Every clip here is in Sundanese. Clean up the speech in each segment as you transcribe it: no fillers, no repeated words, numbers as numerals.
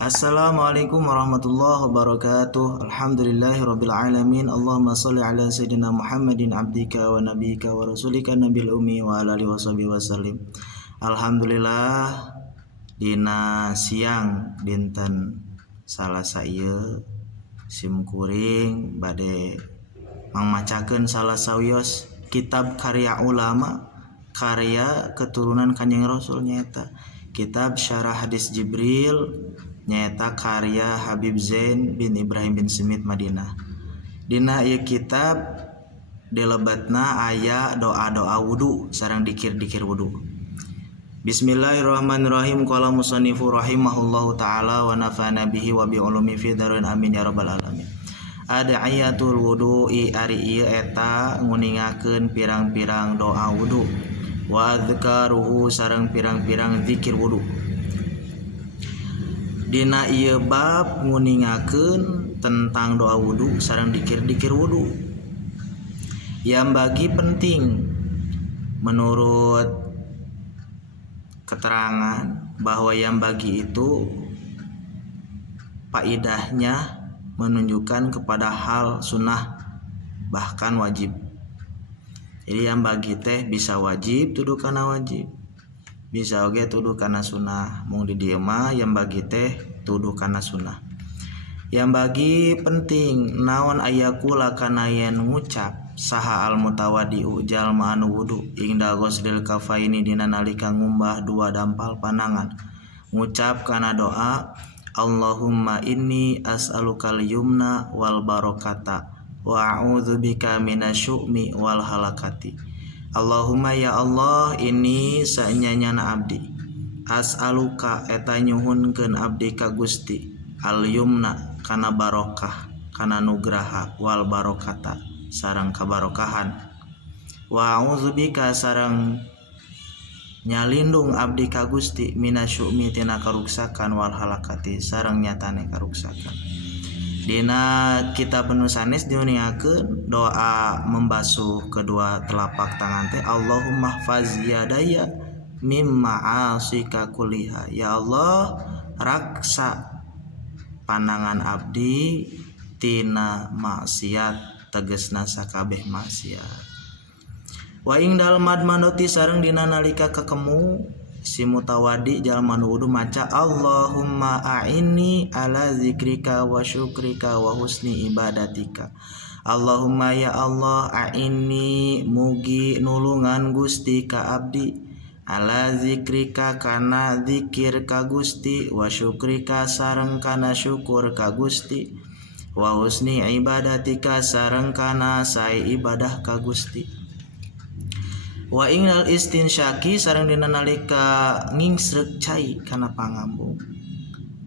Assalamualaikum warahmatullahi wabarakatuh. Alhamdulillahirabbil alamin. Allahumma shalli ala sayyidina Muhammadin abdika wa nabiyyika wa rasulika nabil ummi wa ala alihi washabihi wasallim. Alhamdulillah dina siang dinten Salasa ieu simkuring bade mangmacakeun salasa wios kitab karya ulama, karya keturunan Kanjeng Rasul nyaeta kitab Syarah Hadis Jibril, nyaeta karya Habib Zain bin Ibrahim bin Smith Madinah. Dina ieu kitab dilebatna aya doa-doa wudu sareng dikir-dikir wudu. Bismillahirrahmanirrahim. Qala musannifu rahimahullahu taala wa nafa'ana bihi wa bi ulumi fi darin amin ya rabbal alamin. Adiyatul wudu'i ari ieu eta nguningakeun pirang-pirang doa wudu wa adzkaruhu sareng pirang-pirang zikir wudu. Dina ieu bab nguningakeun tentang doa wudu sareng dikir-dikir wudu. Yang bagi penting menurut keterangan bahwa yang bagi itu faidahnya menunjukkan kepada hal sunnah bahkan wajib. Jadi yang bagi teh bisa wajib tuduh kana wajib, bisa oge tuduh kana sunnah. Mung di dieu mah yang bagi teh tuduh kana sunnah. Yang bagi penting naon ayakula kana yen ngucap saha al mutawadiu jalma anu wudu ingda ghuslil kafaini dina nalika ngumbah dua dampal panangan ngucap kana doa Allahumma inni as'alukal yumna wal barokata wa a'udzubika minasyu'mi wal halakati. Allahumma ya Allah, ini sanyanyana abdi as'aluka eta nyuhunkeun abdi ka Gusti al yumna kana barokah kana nugraha wal barokata sareng kabarokahan wa a'udzubika sareng nyalindung abdi ka Gusti minasyu'mi tina karuksakan wal halakati sareng nyatane karuksakan. Dina kitab penusanis diuniakeun doa membasuh kedua telapak tangan teh Allahumma hfaz yadaya mimma asika kulliha. Ya Allah, raksa panangan abdi tina maksiat tegesna sakabeh maksiat. Wa ingdal madmanoti sareng dina nalika kakemu si mutawadi jalma nu wudu maca Allahumma a'inni ala zikrika wa syukrika wa husni ibadatika. Allahumma ya Allah a'inni mugi nulungan Gusti ka abdi ala zikrika kana zikir ka Gusti wa syukrika sareng kana syukur ka Gusti wa husni ibadatika sareng kana sae ibadah ka Gusti. Wa ingal istinsyaki sareng dina nalika ngingsreuk cai kana pangambung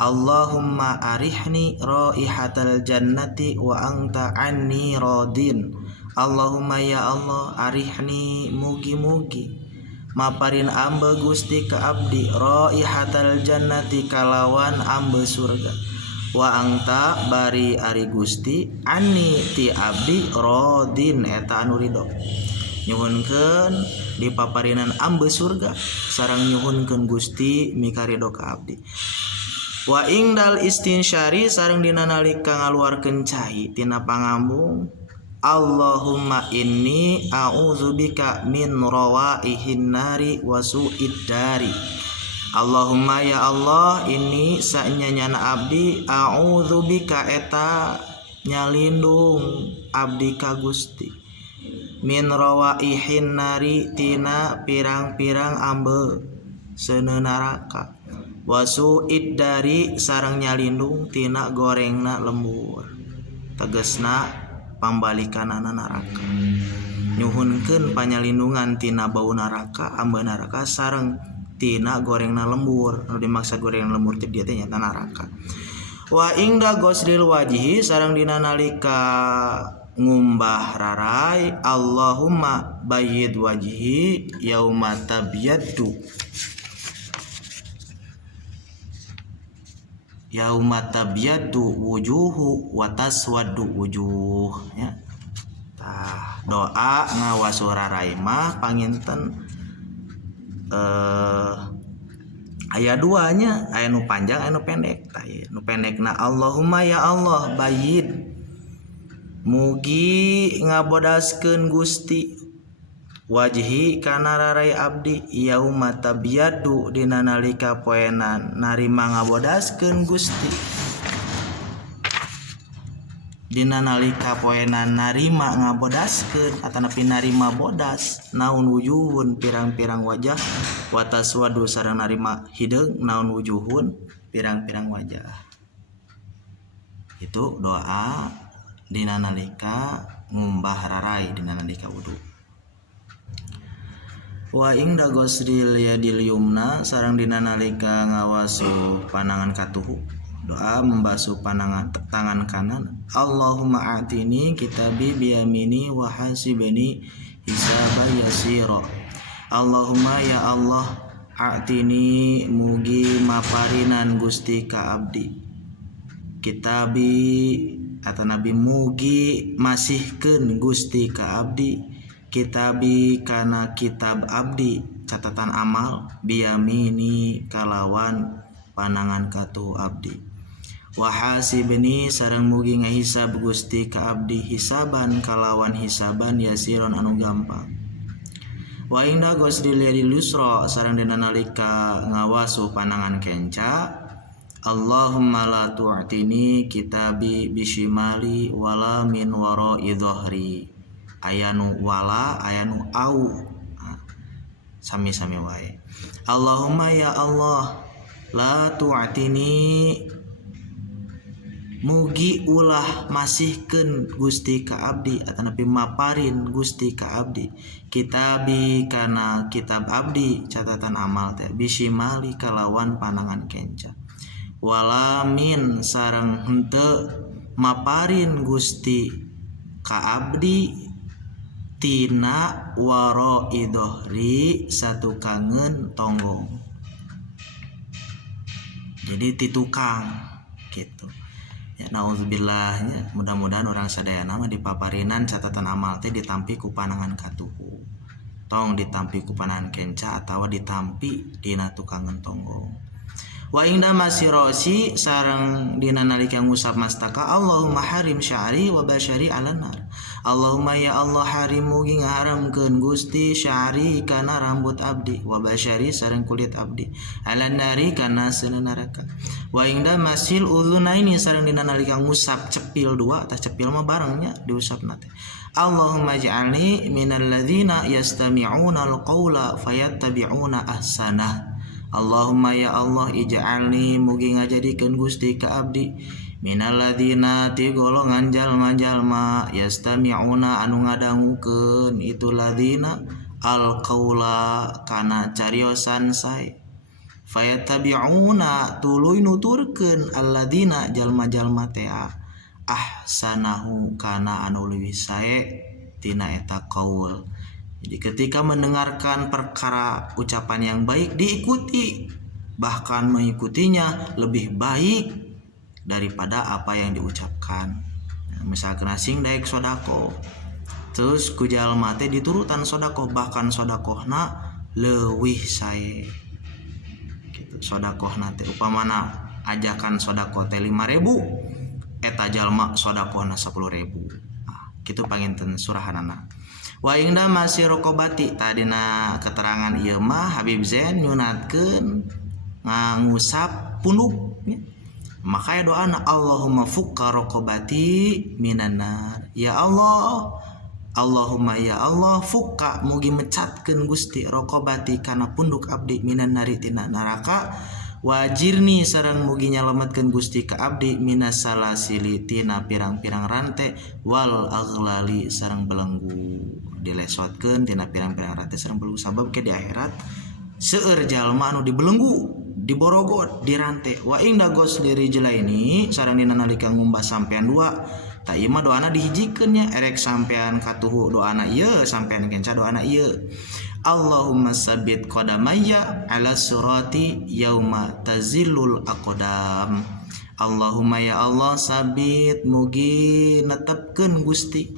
Allahumma arihni raihatal jannati wa anta anni radin. Allahumma ya Allah arihni mugi-mugi maparin ambe Gusti ka abdi raihatal jannati kalawan ambe surga wa anta bari ari Gusti anni ti abdi radin eta anu ridho. Nyuhunkeun di paparinan ambe surga sareng nyuhunkeun Gusti mikaridho ka abdi. Wa ingdal istinsyari sareng dina nalika ngaluarkeun cai tina pangambung Allahumma inni a'udzubika min rawaihin nari wa su'id dari. Allahumma ya Allah, ini sanyanyana abdi a'udzubika eta nyalindung abdi ka Gusti min rawaihin nari tina pirang-pirang ambe seuneu naraka wa su'id dari sareng nyalindung tina gorengna lembur tegesna pambalikanana naraka. Nyuhunkeun panyalindungan tina bau naraka ambe naraka sareng tina gorengna lembur. Anu dimaksud gorengna lembur teh dieu teh nyata naraka. Wa ingda ghuslil wajhi sareng dina nalika ngumbah rarai Allahumma bayyid wajhi yauma tabyaddu wujuhu wa taswaddu wujuh ya. Doa ngawasuh rarai mah panginten aya duanya, aya nu panjang aya nu pendek. Nu pendekna Allahumma ya Allah bayyid mugi ngabodaskeun Gusti wajhi kana rarai abdi yauma tabyadu dina nalika poena narima ngabodaskeun Gusti dina nalika poena narima ngabodaskeun atanapi narima bodas naun wujuhun pirang-pirang wajah wataswadu sareng narima hideung naun wujuhun pirang-pirang wajah. Itu doa dina nalika ngumbah rarai dina nalika wudu. Wa ingda gosril yadil yumna sareng dina nalika ngawasuh panangan katuhu doa membasuh panangan tangan kanan. Allahumma a'tini kitabi biyamini wa hasibni hisaba yasira. Allahumma ya Allah a'tini mugi maparinan Gusti ka abdi kitabi atau nabi mugi masihkeun Gusti ka abdi kitabi kana kitab abdi catatan amal biyamini kalawan panangan katuh abdi wahasibni sareng mugi ngahisab Gusti ka abdi hisaban kalawan hisaban yasiron anu gampang. Wa inda gosdil yadil yusra sareng dina nalika ngawasuh panangan kenca Allahumma la tu'tini kitabi bishimali wala min wara'i dhahri ayanu wala ayanu au sami-sami wae. Allahumma ya Allah la tu'tini mugi ulah masihkeun Gusti ka abdi atanapi maparin Gusti ka abdi kitabi kana kitab abdi catatan amal teh bishimali kalawan panangan kenca wala min sareng henteu maparin Gusti ka abdi tina waro idhri satu kangen tonggong. Jadi titukang gitu. Ya naudzubillah, mudah-mudahan orang sadayana mah dipaparinan catatan amal teh ditampi ku panangan katuhu. Tong ditampi ku panangan kenca atawa ditampi dina tukangan tonggong. Wa inda masirosi sareng dina nalika ngusap mastaka Allahumma harim sya'ri wa basyari 'alan nar. Allahumma ya Allah harim mugi ngaharamkeun Gusti sya'ri kana rambut abdi wa basyari sareng kulit abdi 'alan nari kana seuneu neraka. Wa inda masil udzunaini sareng dina nalika ngusap cepil dua tah cepil mah barengnya diusapna teh. Allahumma ij'alni minal ladzina yastami'una al-qaula fayattabi'una ahsanah. Allahumma ya Allah ij'alni mugi ngajadikeun Gusti ka abdi minal ladzina ti golongan jalma-jalma yastami'una anu ngadangukeun itu ladzina al-qaula kana cariosan sae fayattabi'una tuluy nuturkeun alladzina jalma-jalma teh ahsanahu kana anu leuwih sae tina eta qaul. Jadi ketika mendengarkan perkara ucapan yang baik diikuti, bahkan mengikutinya lebih baik daripada apa yang diucapkan. Nah, misalkan asing daek sodako, terus ku jalma teh diturutan sodako, bahkan sodakohna leuwih sae. Gitu, sodakohna teh upamana ajakan sodako teh 5.000, eta jalma sodakohna 10.000. Nah, kitu panginten surahanana. Wa ingda masih rokobati tadina keterangan ieu mah Habib Zain nyunatkeun ngusap punduk ya. Makanya doana Allahumma fukka rokobati minan nar. Ya Allah Allahumma ya Allah fukka mugi mecatkeun Gusti rokobati kana punduk abdi minan nari tina neraka wajirni sareng mugi nyalametkeun Gusti ka abdi minas salasili tina pirang-pirang rante wal aghlali sareng belenggu dilesotkeun tina pirang-pirang rante sareng belenggu sabab ke di akhirat seueur jalma anu dibelenggu diborogot dirante wa inda gos diri jelaini sareng dina nalika ngumbah sampean dua ta ieu mah doana dihijikeun nya erek sampean katuhu doana ieu sampean kenca doana ieu Allahumma sabbit qadamayya ala surati yauma tazillul aqdam. Allahumma ya Allah sabit mugi netepkeun Gusti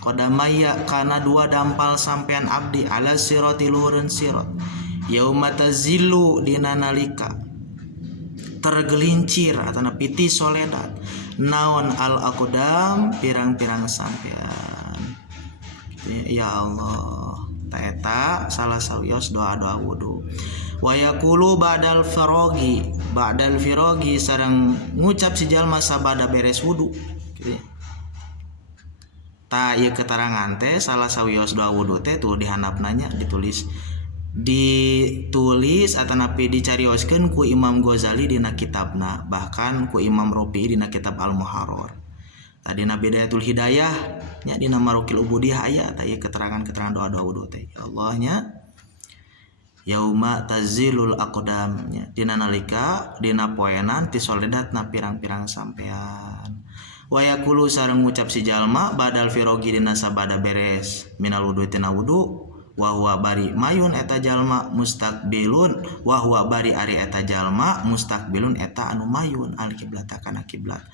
qadamayya kana dua dampal sampean abdi ala sirati luhureun sirat yauma tazillu dina nalika tergelincir atau piti soledat naon al aqdam pirang-pirang sampean. Ya Allah, taeta salah sawios doa-doa wudu. Wa yaqulu ba'dal firogi sareng ngucap si jalma sabada beres wudu. Ta ieu keterangan teh salah sawios doa wudu teh tuh dihandapnanya ditulis atau napi dicarioskeun ku Imam Ghazali dina kitabna, bahkan ku Imam Rafi'i dina kitab Al-Muharrar. Tadi Bidayatul Hidayah nya dina Marukil Ubudiyah aya tah ieu keterangan doa-doa wudu teh. Ya Allah nya yauma tazilul aqdam nya dina nalika dina poenan ti soledatna pirang-pirang sampean. Wa yaqulu sareng ngucap si jalma badal firogi dina sabada beres minal wudu tina wudu wa huwa bari mayun eta jalma mustaqbilun wa huwa bari ari eta jalma mustaqbilun eta anu mayun al kiblat kana kiblat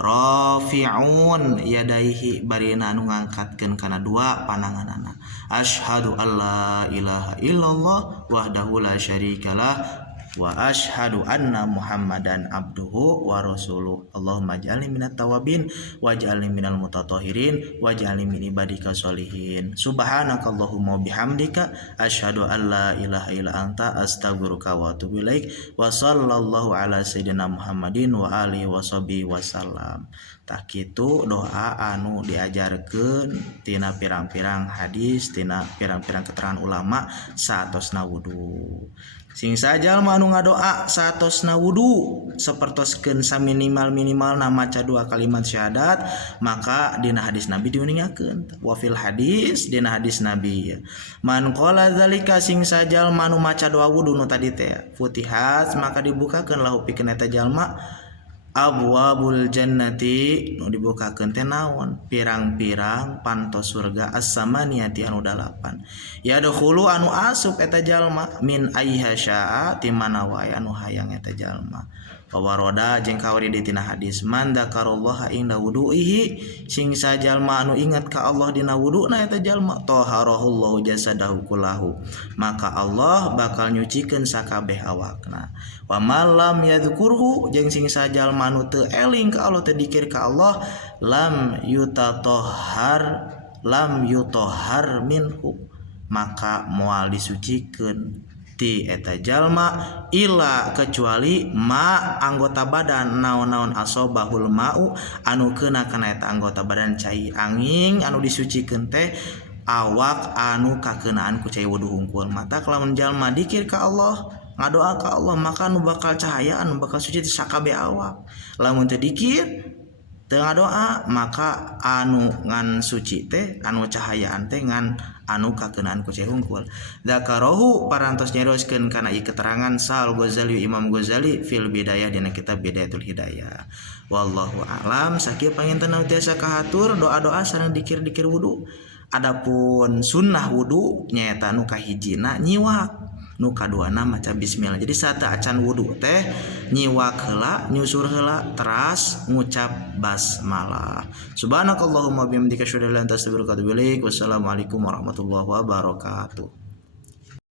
rafi'un yadaihi barina anu ngangkatkeun kana dua pananganana asyhadu alla ilaha illallah wahdahu la syarikalah wa asyhadu anna Muhammadan abduhu wa rasuluh. Allahumma ij'alni minat tawabin waj'alni minal mutatahhirin waj'alni min ibadika sholihin. Subhanakallahumma bihamdika asyhadu an la ilaha illa anta astaghfiruka wa atubu ilaik. Wa sallallahu ala sayyidina Muhammadin wa alihi washabihi wasallam. Tah kitu doa anu diajarkeun tina pirang-pirang hadis, tina pirang-pirang keterangan ulama saatosna wudu. Sing sajal anu ngadoa saatosna wudu sapertoskeun saminimal maca dua kalimat syahadat, maka dina hadis Nabi diuningakeun wa fil hadis dina hadis Nabi man qala zalika sing sajal anu maca doa wudu nu tadi teh futihat maka dibukakeun lahu pikeun eta jalma abwabul jannati nu dibukakeun teh naon pirang-pirang pantos surga as-samaniyati anu 8 yadkhulu anu asup eta jalma min ayha syaa ti mana wae anu hayang eta jalma waroda jeung kawari di tina hadis man dzakarallaha inda wudu'ihi sing sajalma anu ingat ka Allah dina wuduna eta jalma taharahullahu jasadahu kullahu maka Allah bakal nyucikeun sakabeh awakna wa malam yadzkurhu jeung sing sajalma anu teu eling ka Allah teu dikir ka Allah lam yutahhar minhu maka moal disucikeun ti eta jalma ila kecuali ma anggota badan naon-naon asobahul ma'u anu keuna kana eta anggota badan cai angin anu disucikeun teh awak anu kakeunaan ku cai wudu hungkul mata kalamun jalma dikir ka Allah ngadoa ka Allah maka anu bakal cahaya anu bakal suci teh sakabeh awak lamun teu dikir teu ngadoa maka anu ngan suci teh anu cahayaan teh ngan anu kakeunaan ku cai hungkul dzakarahu parantos nyarioskeun kana ieu keterangan Sal Ghazali Imam Ghazali fil bidayah dina kitab Bidayatul Hidayah wallahu a'lam sakieu panginten tiasa kahatur doa-doa sareng dikir-dikir wudu adapun sunnah wudu nyaeta nu kahijina nyiwak nu kaduana maca bismillah. Jadi saat acan wudu teh nyiwak heula, nyusur heula, teras ngucap basmalah. Subhanakallahumma bihamdika asyhadu an la ilaha illa anta astaghfiruka wa atubu ilaik. Wassalamualaikum warahmatullahi wabarakatuh.